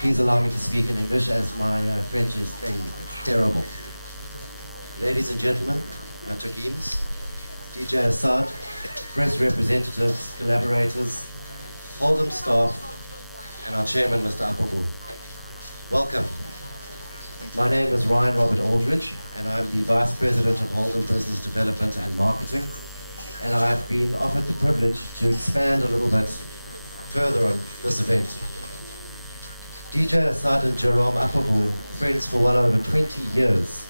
Please allow me to speak in English as my French is terrible. Ladies and gentlemen, Maitre Gims, DJ Assad, press representatives, collaborators, Hold'em staff, and our chairman, Mr. Apobu. Welcome. My name is Ryan Robert Aldridge, and I'm the Vice President of Hold'em Business Development and Marketing, and I've been offered the privilege to expand a little bit further on this event. DJ Assad and Jerome Apobu, friends for well over 20 years,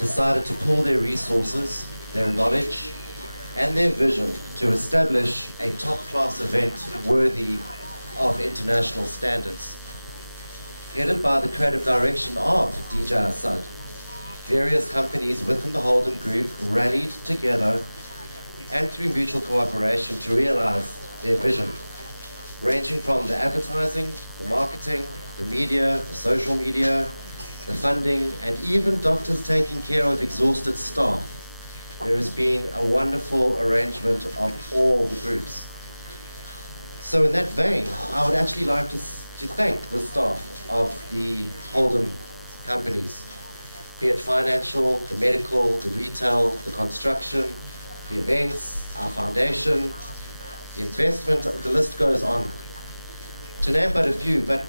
decided to pool their resources, their knowledge, and their vision to establish a top-class event worthy of international standards. Headed by the creative direction of DJ Assad, various companies within the Hold'em Group rallied together and through mutual cooperation to realize their vision, ranging from the advertising, the marketing, the media, the social media, the funding, and even doctors taking care of exhausted staff. There has been a wonderful arrangement of all the groups. So in that vein, I would actually like to thank the staff of the Hold'em companies, be it financial, the medical, the retail, the construction, the events, our foundation, the investment, the list goes on. To name but a few, but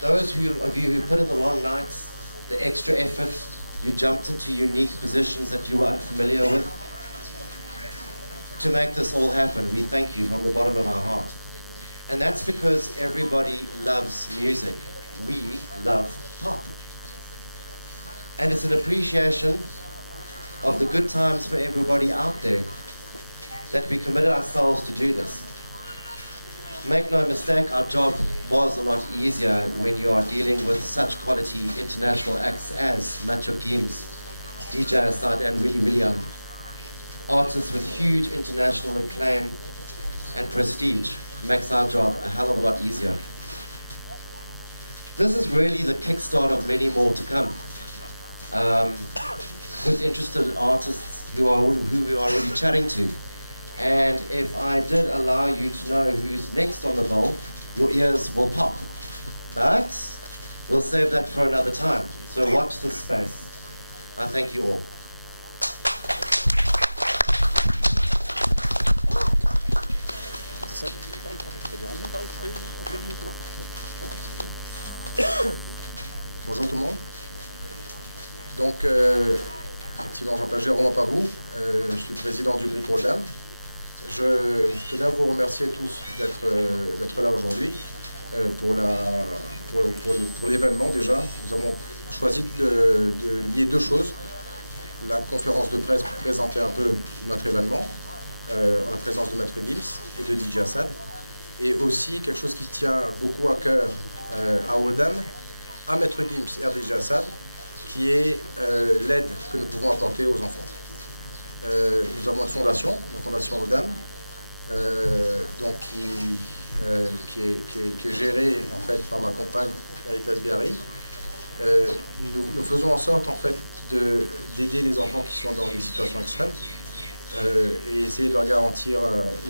those of you who put in the long nights, the extra effort, you jumped into unique positions that you were unfamiliar with. To make this all happen, we thank you from the bottom of our heart. And that's because everybody loves music. We love pop. And it's an appreciation of the good times for everybody out there that we committed ourselves to do this. Make no mistake, our job was a lot easier when you are dealing with such quality international acts as Maitre Gims, DJ Assad, and Willie William, artists with huge international acclaim and prestige. Makes our job a hell of a lot easier. This is really the kickstart of many more to come, with interested artists who we are already chatting to. And if I did allow you to know who's next on the bill, your ears will pop. But we'll save that for another time. So watch this space. I thank you all. Bonjour tout le monde. Donc, effectivement, je m'appelle Jérôme Ampavou, je suis le président du groupe Hold'em. Je tenais à vous remercier tous d'être là aujourd'hui pour l'événement déjà. Nous avons choisi de lier deux choses. La conférence de presse pour présenter un peu notre événement, en la présence de Maitre Gims et de DJ Assad. Et aussi quelque chose qui tient beaucoup à cœur à Hold'em, à Maitre Gims et à DJ Assad, qui est l'aide que nous pouvons apporter aux enfants. Nous avons une fondation, la fondation Hold'em, qui est gérée en fait par ma compagne Veritas Biarri. Nous faisons en sorte en fait d'aider les enfants qui sont dans des situations extrêmes et essayer de leur garantir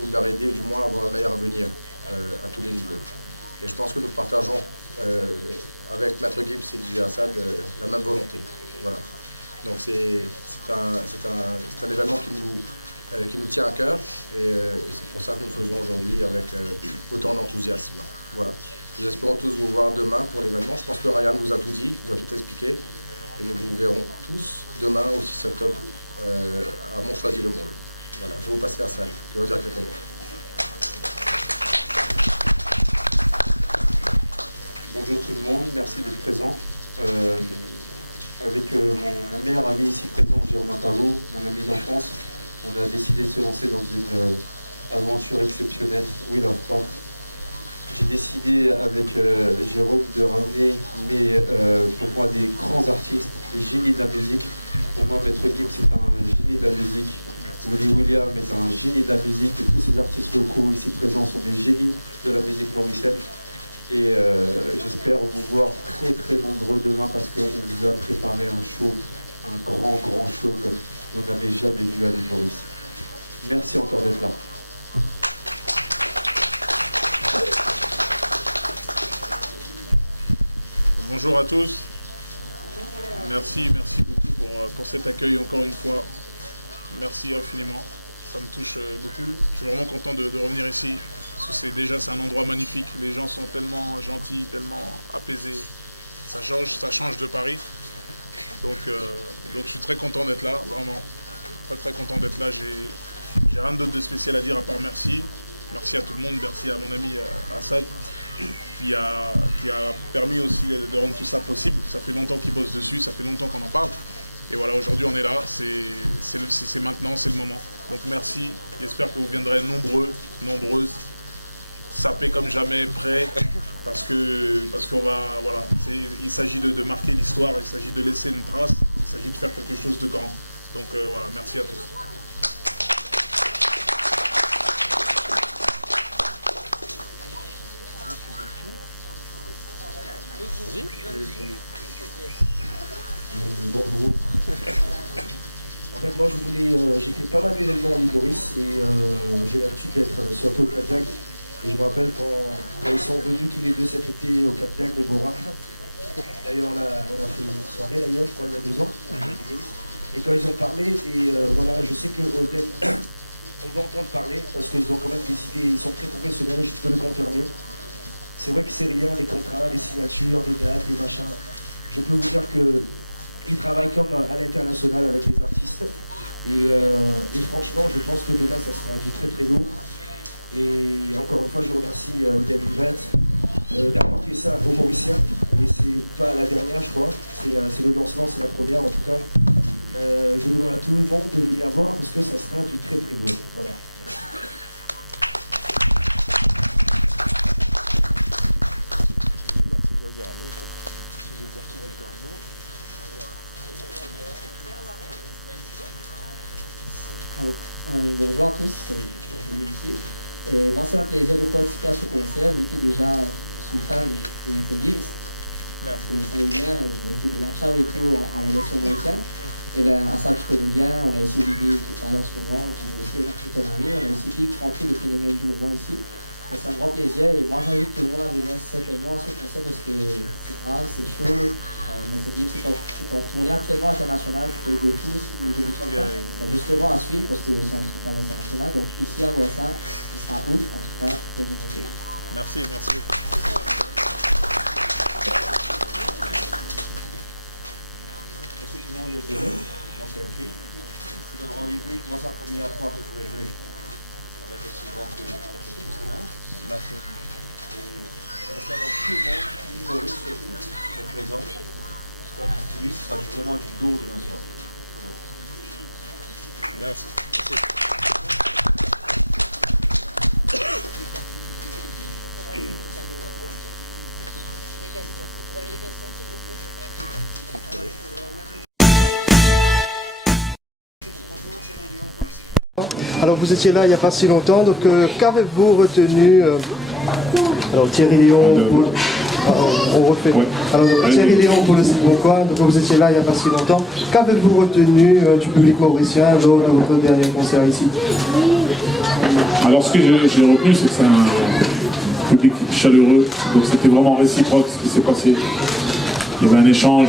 ou de leur aider du moins à avoir un meilleur avenir à tous les niveaux. Et je pense que nous partageons avec Maitre Gims et DJ Assad la même volonté. Voilà. Donc c'est un événement qui nous tient à cœur et c'est pour ça que nous le faisons aujourd'hui avec autant d'enthousiasme. Voilà. Nous espérons tous vous voir demain pour l'événement. Je pense que Ryan vous a tout dit, vous a tout expliqué. Et nous vous verrons tous demain au 6 octobre à Montchoisy-le-Monde. Voilà, je vais vous passer à la salle. Je vais vous dire quelques mots. Bonjour tout le monde, merci d'être présent. Avec mon meilleur ami ici présent, Jérôme Ampavou, mon ami d'enfance, on a décidé de se lancer dans une aventure exceptionnelle, Wheel of Pop. J'ai décidé avec Jérôme de ramener pour moi des grands artistes, des génies de la musique. Pour moi, Maitre Gims c'est un génie de la musique. Willie William est un génie de la musique et tous ces artistes locaux ici présents sont des génies de la musique mauricienne. Et j'espère vous voir très très nombreux demain parce qu'on vous a préparé un show, un grand show comme on n'avait jamais vu à l'île Maurice. Merci encore d'être là. Bonjour à tous. Merci beaucoup pour cet accueil encore une fois. Merci infiniment. Ça me touche beaucoup. Je suis vraiment content de revenir ici. Parce que c'est un endroit magnifique. Les gens sont tellement gentils, tellement apaisés. Ça change de Paris. Donc je suis très content d'être là, vraiment. Très content d'être là. J'ai rien d'autre de spécial à dire à part merci. Merci à tout le monde. Merci à mon ami Assad qui a permis aussi de rendre tout ça possible. Ça fait longtemps qu'il bosse dessus, ça fait longtemps qu'on en parle. Et voilà, aujourd'hui on est là, c'est maintenant, c'est le moment. Donc merci, j'espère que vous viendrez nombreux, nombreuses, saper comme jamais, prêts, parce qu'on va, voilà, il s'agit de marquer l'histoire, il s'agit de laisser une trace, il s'agit de faire quelque chose de grand. Donc voilà, merci à tous. Bonjour. En fait, moi, j'ai fait pas mal d'événements en Maurice et j'ai l'habitude d'être surtout au Cap d'Agde. Et je me rappelle quand ils sont venus tous les deux cet été au Cap d'Agde de Bora. D'ailleurs, on a fait une soirée d'ailleurs, je crois, il y a 2 ans. Et quand ils ont parlé, et voilà, je sais que Odette, on va entendre parler parce qu'ils ont quand même des idées, ils sont très professionnels, je peux le confirmer. C'est vrai que c'est rien, les contrats, les signatures, les dates, les machins. Je peux vous dire qu'ils travaillent comme à l'international avec les artistes. Et franchement, je pense que demain, ça sera du très lourd. Et encore une fois, je remercie Odette Vivette d'apporter ça aux Mauriciens. Et c'est pas la dernière, je crois. C'est le lancement, c'est la première en tout cas. Je demande à tout le monde de venir voir parce que ça sera du très lourd. Voilà. Bonjour à tous, ici. Et moi, c'est un plaisir de participer à ce concert. J'étais déjà, je suis fan de Michael Gibbs. Je savais bien, j'ai de la chave et tout en version mauricienne. Et bien, à ça, je connais bien. On a aussi Olivier tout à l'heure en ce moment. J'ai aussi tout un ami. On a aussi Big Francky, le phénomène du moment ici. C'est un grand plaisir. Et moi, j'invite tout le monde à venir certainement à ce concert parce que c'est grave, c'est chaud. Michael Gibbs, c'est en tournée actuellement international. C'est de tous. Justement à suivre parce que c'est un truc à l'international. Donc ici à voir ça, ce sera ouf. En tout cas, pour vous montrer. Merci beaucoup. C'est un rendez-vous, moi c'est la première fois que je vais jouer avec aussi grand que Merci. Et j'espère que tout le monde, Maurice surtout, est présent. Comme lui, ce sera vraiment du lourd demain soir. Merci. Alors vous étiez là il n'y a pas si longtemps, donc qu'avez-vous retenu alors Thierry Léon, on refait. Alors Thierry Léon pour le site Boncoin, donc vous étiez là il n'y a pas si longtemps. Qu'avez-vous retenu du public mauricien lors de votre dernier concert ici? Alors ce que j'ai retenu, c'est que c'est un public chaleureux, donc c'était vraiment réciproque ce qui s'est passé. Il y avait un échange.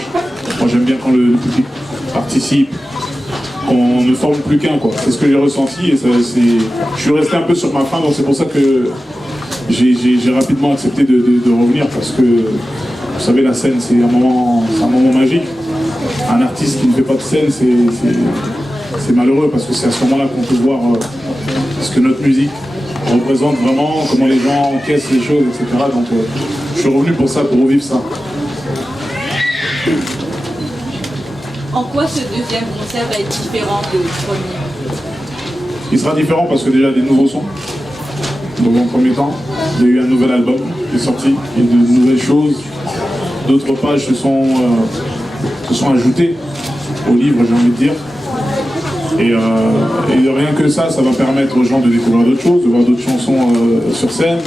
Moi j'aime bien quand le public participe. On ne forme plus qu'un, quoi. C'est ce que j'ai ressenti et je suis resté un peu sur ma faim, donc c'est pour ça que j'ai rapidement accepté de revenir parce que, vous savez, la scène c'est un moment magique. Un artiste qui ne fait pas de scène, c'est malheureux parce que c'est à ce moment-là qu'on peut voir ce que notre musique représente vraiment, comment les gens encaissent les choses, etc. Donc je suis revenu pour ça, pour revivre ça. En quoi ce deuxième concert va être différent du premier? Il sera différent parce que déjà il y a des nouveaux sons. Donc en premier temps, il y a eu un nouvel album qui est sorti, et de nouvelles choses. D'autres pages se sont ajoutées au livre, j'ai envie de dire. Et rien que ça va permettre aux gens de découvrir d'autres choses, de voir d'autres chansons sur scène.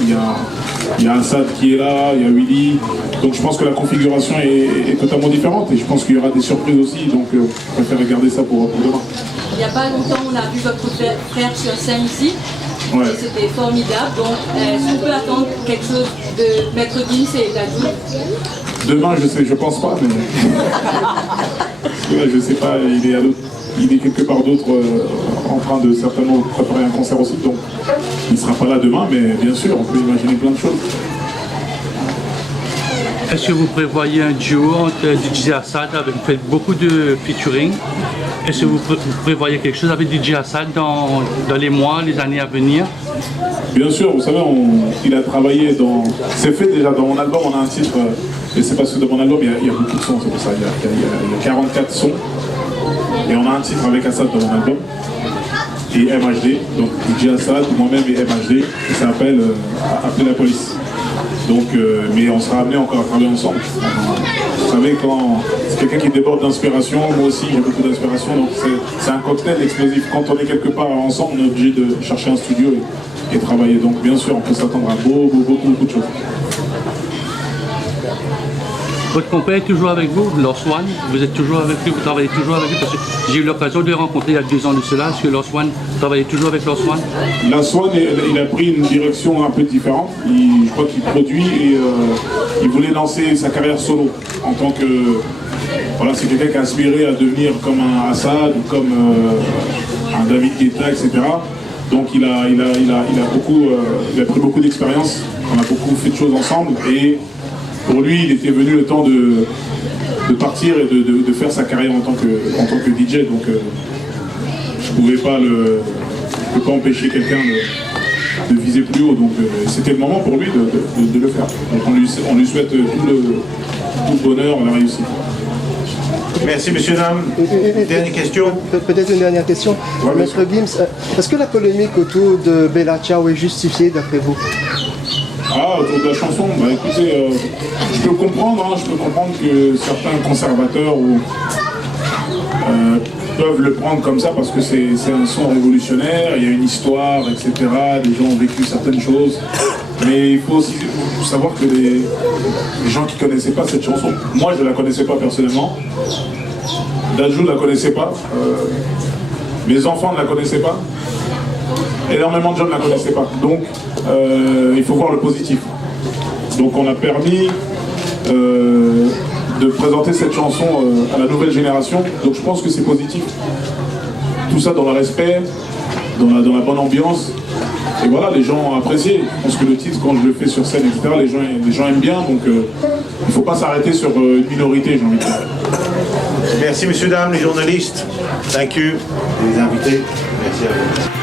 Il y a Assad qui est là, il y a Willy. Donc je pense que la configuration est totalement différente et je pense qu'il y aura des surprises aussi. Donc je préfère garder ça pour demain. Il n'y a pas longtemps, on a vu votre frère sur scène ici. Ouais. C'était formidable. Donc est-ce qu'on peut attendre quelque chose de Maître Gims et Dadou? Demain, je pense pas, mais... je sais pas, il est quelque part d'autre en train de certainement préparer un concert aussi, donc il sera pas là demain, mais bien sûr, on peut imaginer plein de choses. Est-ce que vous prévoyez un duo entre DJ Assad, vous faites beaucoup de featuring, est-ce que vous prévoyez quelque chose avec DJ Assad dans les mois, les années à venir? Bien sûr, vous savez, il a travaillé dans... C'est fait déjà, dans mon album, on a un titre, et c'est parce que dans mon album, il y a beaucoup de sons, c'est pour ça, il y a 44 sons, et on a un titre avec Assad dans mon album, et MHD, donc DJ Assad, moi-même et MHD, qui s'appelle Appeler la police. Donc, mais on sera amené encore à travailler ensemble. Vous savez, quand c'est quelqu'un qui déborde d'inspiration, moi aussi j'ai beaucoup d'inspiration, donc c'est un cocktail explosif. Quand on est quelque part ensemble, on est obligé de chercher un studio et travailler. Donc bien sûr, on peut s'attendre à beaucoup de choses. Votre compère est toujours avec vous, Lost One? Vous êtes toujours avec lui, vous travaillez toujours avec lui? Parce que j'ai eu l'occasion de le rencontrer il y a 2 ans de cela. Est-ce que Lost One, vous travaillez toujours avec Lost One? Lost One, il a pris une direction un peu différente. Je crois qu'il produit et il voulait lancer sa carrière solo en tant que... Voilà, c'est quelqu'un qui a aspiré à devenir comme un Assad ou comme un David Guetta, etc. Donc il a pris beaucoup d'expérience. On a beaucoup fait de choses ensemble et pour lui, il était venu le temps de partir et de faire sa carrière en tant que DJ. Donc je ne pouvais pas empêcher quelqu'un de viser plus haut. Donc c'était le moment pour lui de le faire. Donc on lui souhaite tout le bonheur, la réussite. Merci, monsieur, dame. Dernière question. Peut-être une dernière question. Ouais, Maître Gims, est-ce que la polémique autour de Bella Ciao est justifiée d'après vous? Autour de la chanson, écoutez, je peux comprendre que certains conservateurs peuvent le prendre comme ça parce que c'est un son révolutionnaire, il y a une histoire, etc. Les gens ont vécu certaines choses. Mais il faut aussi savoir que les gens qui ne connaissaient pas cette chanson, moi je ne la connaissais pas personnellement, Dadju ne la connaissait pas, mes enfants ne la connaissaient pas, énormément de gens ne la connaissaient pas. Donc il faut voir le positif. Donc on a permis de présenter cette chanson à la nouvelle génération. Donc je pense que c'est positif. Tout ça dans le respect, dans la bonne ambiance. Et voilà, les gens ont apprécié. Parce que le titre, quand je le fais sur scène, etc., les gens aiment bien. Donc il ne faut pas s'arrêter sur une minorité, j'ai envie de dire. Merci, messieurs, dames, les journalistes. Thank you. Les invités. Merci à vous.